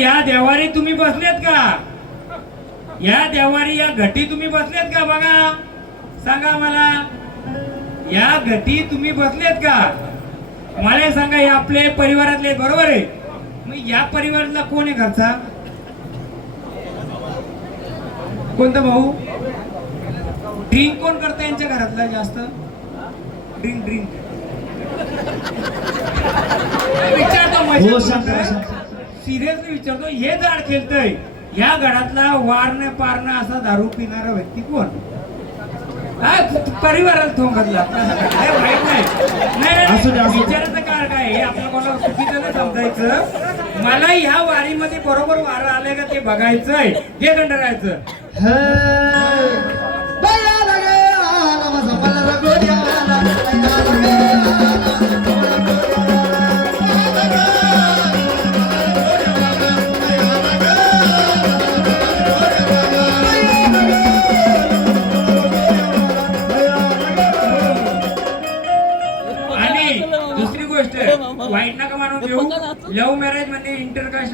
या देवारी तुम्ही बसलेत का? या देवारी या घटी तुम्ही बसलेत का बघा? सांगा मला. या घटी तुम्ही बसलेत का? मला सांगा हे आपले परिवारातले बरोबर आहे? मग या परिवारातला कोण आहे घरचा? कोणता भाऊ? ड्रिंक कोण करता यांच्या घरातला जास्त? ड्रिंक ड्रिंक विचारतो हो, सिरियसली विचारतो हे झाड खेळतय. या घरातला वारण पारण असा दारू पिणारा व्यक्ती कोण? परिवाराला थोंगतला काय वाईट नाही. विचारायचं काय आहे आपलं कोणाला चुकीचं नाही समजायचं. मला ह्या वारीमध्ये बरोबर वारं आलंय का ते बघायचंय. हे. गंडरायचं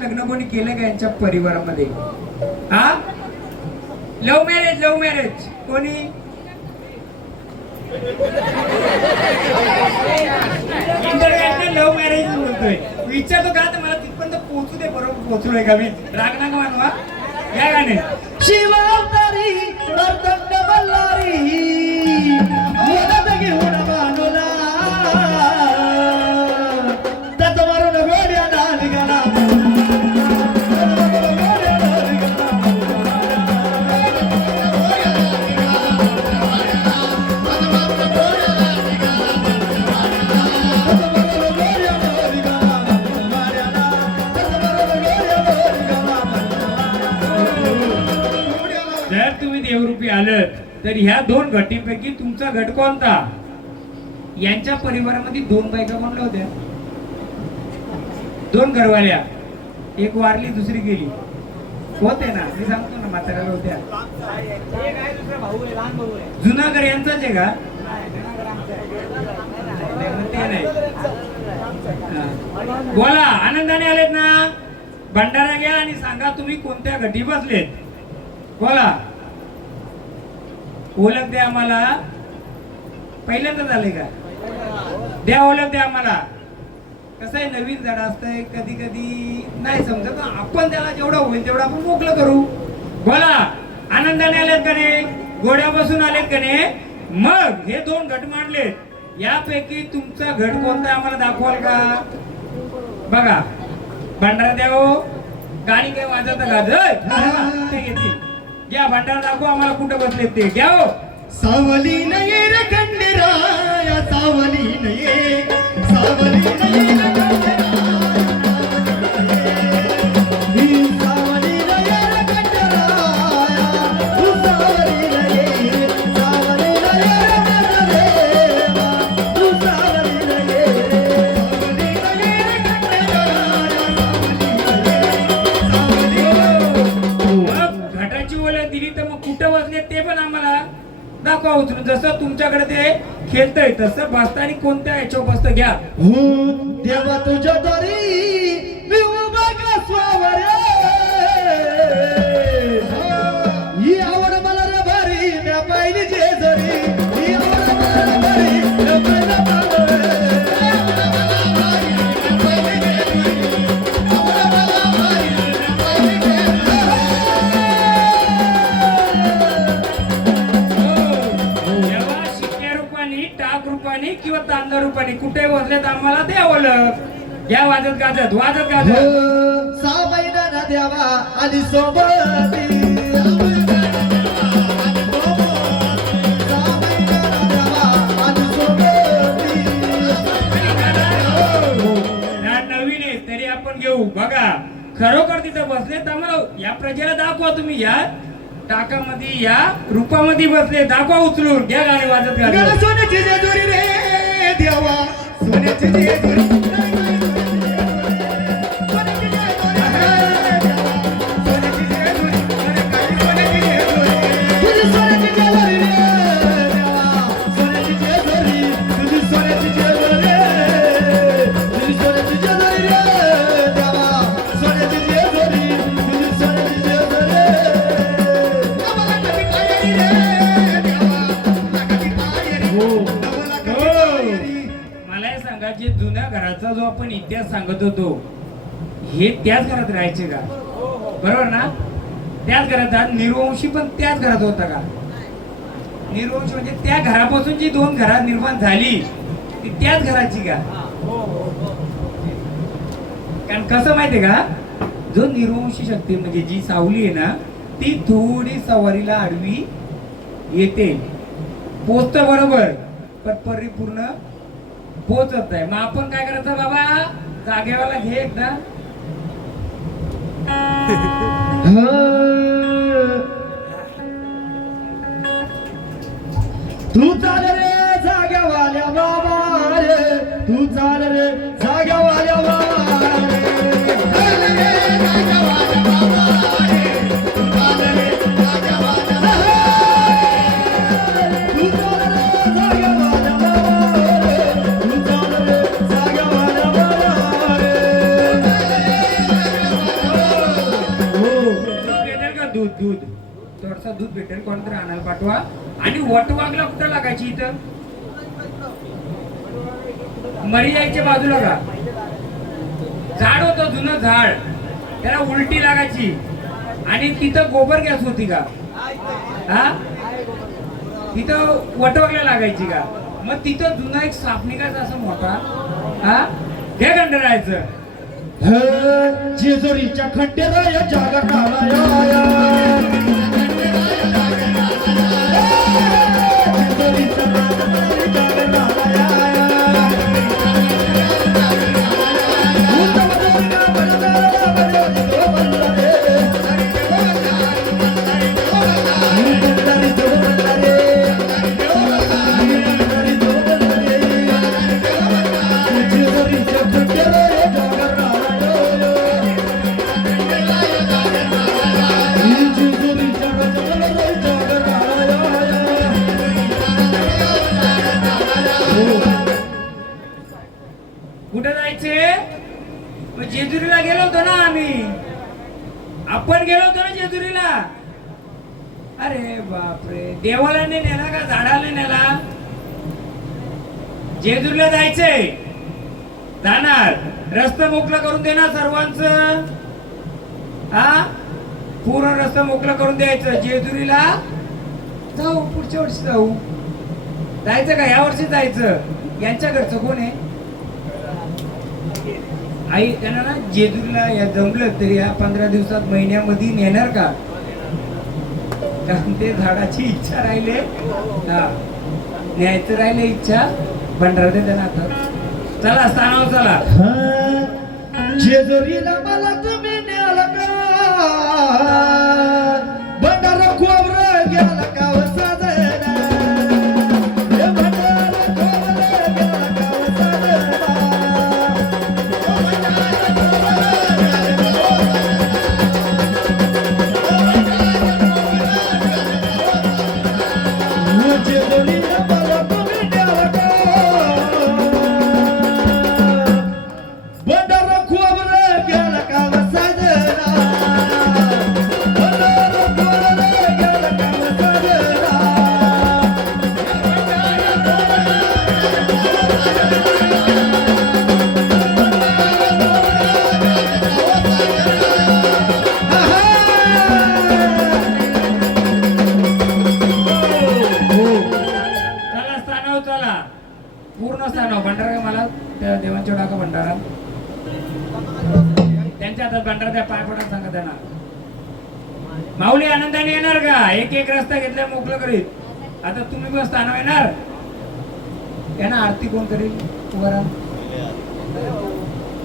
लग्न कोणी केलं का यांच्या परिवारामध्ये? हा? लव्ह मॅरेज लव्ह मॅरेज कोणी? इंटरकास्ट लव्ह मॅरेज बोलतोय. विचारतो का तर मला तिथपर्यंत पोहोचू दे बरोबर पोहोचलोय का मी? राग नका मानवा या गाणे. शिवावतारी नर्तक बल्लारी मदत घेऊन देवरूपी आलं तर ह्या दोन घटीपैकी तुमचा गट कोणता? यांच्या परिवारामध्ये दोन बायका म्हणल्या होत्या दोन घरवाल्या. एक वारली दुसरी गेली. होते ना? मी सांगतो ना म्हाताऱ्याला होत्या. जुना घर यांचाच आहे का? ते नाही. बोला आनंदाने आलेत ना? भंडारा घ्या आणि सांगा तुम्ही कोणत्या घटी बसलेत. बोला. ओळख द्या आम्हाला. पहिल्यांदा झाले का? द्या ओळख द्या आम्हाला. कसं आहे नवीन झाड असतंय कधी कधी नाही समजत. आपण त्याला जेवढं होईल तेवढं आपण मोकळं करू. बोला आनंदाने आलेत का नाही? गोड्या बसून आलेत का नाही? मग हे दोन घट मांडलेत. यापैकी तुमचा घट कोणता आम्हाला दाखवाल का? बघा. भंडारा द्या हो गाणी काय वाजवत का? ते घेतील. घ्या भंडारा दाखवा आम्हाला कुठं बसलेत ते. घ्या हो. सावली नये रे खंडेराया सावली नये सावली नये दाखवा उचलून. जसं तुमच्याकडे ते खेळतंय तसं बसता आणि कोणत्या याच्यावर बसतं? घ्या. देवा तुझ्या दरी कुठे बसले तर आम्हाला ते ओळख घ्या वाजत गाजत वाजत हो, गाजत. सहा सोबती सहा महिन्याना देवा आली सोबती. ना नवीन आहे तरी आपण घेऊ. बघा खरोखर तिथं बसले तर आम्हाला या प्रजेला दाखवा तुम्ही या टाकामध्ये या रूपामध्ये बसले दाखवा उचलून. घ्या गाणी वाजत गळा घराचा जो आपण इतिहास सांगत होतो हे त्याच घरात राहायचे का? बरोबर ना? त्याच घरात निर्वंशी पण त्याच घरात होता का? निर्वंश म्हणजे त्या घरापासून जी दोन घरात निर्माण झाली ती त्याच घराची का? कारण कसं माहितीये का? जो निर्वंशी शक्ती म्हणजे जी सावली आहे ना ती थोडी सवारीला आडवी येते. पोचत बरोबर पण परिपूर्ण पोचत आहे मग आपण काय करायचं बाबा? जागेवाला घे एकदा. पाठवा आणि वटवागला कुठं लागायची इथं? मरी बाजूला का झाड होतं जुनं झाड. त्याला उलटी लागायची. आणि तिथं गोबर गॅस होती का? हा? तिथं वटवागला लागायची का? मग तिथं जुना एक साप निघायचा असं मोठा? हा? हे गंडरायचं. हे जेजुरीच्या खंडेराया जागरणालया जेजुरीच्या जेजुरीला जायचंय. जाणार. रस्ता मोकळा करून देणार सर्वांचं. हा? पूर्ण रस्ता मोकळा करून द्यायचं. जेजुरीला जाऊ पुढच्या वर्षी जाऊ. जायचं का? या वर्षी जायचं. यांच्या घरचं कोण आहे? आई त्यांना ना जेजुरीला या जमलं तरी या पंधरा दिवसात महिन्यामध्ये नेणार का? कारण ते झाडाची इच्छा राहिले. हा. न्यायचं राहिले इच्छा. भंडारा दे ना आता. चला स्थानावर चला. जेजुरीला मला तुम्ही न्याल का? भंडारा खोबरं गेला का? पूर्ण स्थानावर भंडारा का मला त्या देवांच्या टाका भंडारा त्यांच्या हातात भंडारा द्या पाय पडा सांगा त्यांना माऊली आनंदाने येणार का? एक एक रस्ता घेतल्या मोकळं करीत. आता तुम्ही पण स्थानावर येणार. यांना आरती कोण करेल? उभा राहा.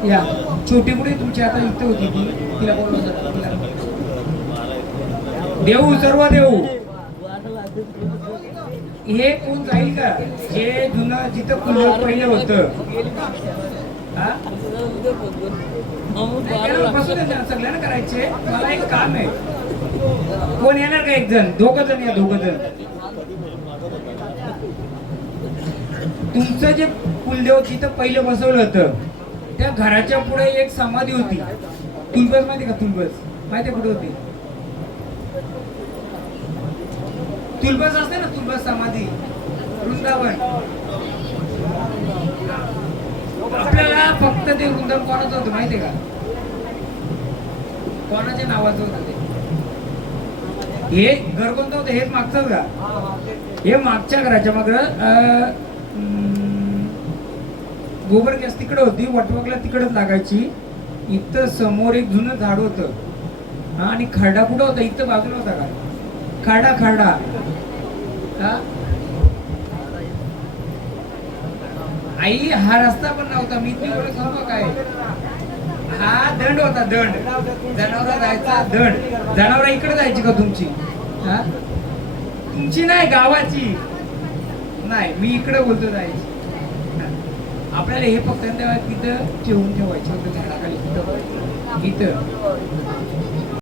या. छोटी कुठे तुमची आता इथे होती ती. तिला बोलवा जरा, तिला. देऊ सर्व देऊ. हे कोण जाईल का? जे जुनं जिथं कुलदेव पहिलं होतं. सगळ्यांना करायचे. मला एक काम आहे. कोण येणार का एक जण दोघ जण या दोघ जण. तुमचं जे कुलदेव जिथं पहिलं बसवलं होतं त्या घराच्या पुढे एक समाधी होती. तुलबस माहिती का तुलबस माहिती कुठे होती? तुलबस असते ना तुलबस समाधी. वृंदावन. आपल्याला फक्त ते वृंदावन कोणाचं होतं माहितीये का? कोणाच्या नावाचं होतं ते? हे घर कोणतं होतं हेच मागचं का? हे मागच्या घराच्या मग गोबर गॅस तिकडे होती वटवकला तिकडेच लागायची. इथं समोर एक जुनं झाड होतं. आणि खरडा कुठं होता? इथं बाजूला होता का? खरडा खरडा होता आई हा रस्ता पण नव्हता. मी तिकडे होतो काय हा दंड होता दंड. जनावर जायचा दंड. जनावर इकडे जायची का तुमची? हा? तुमची नाही गावाची. नाही मी इकडे बोलतो जायची. आपल्याला हे फक्त तिथं ठेवून ठेवायचं होतं झाडाखाली इथं इथं.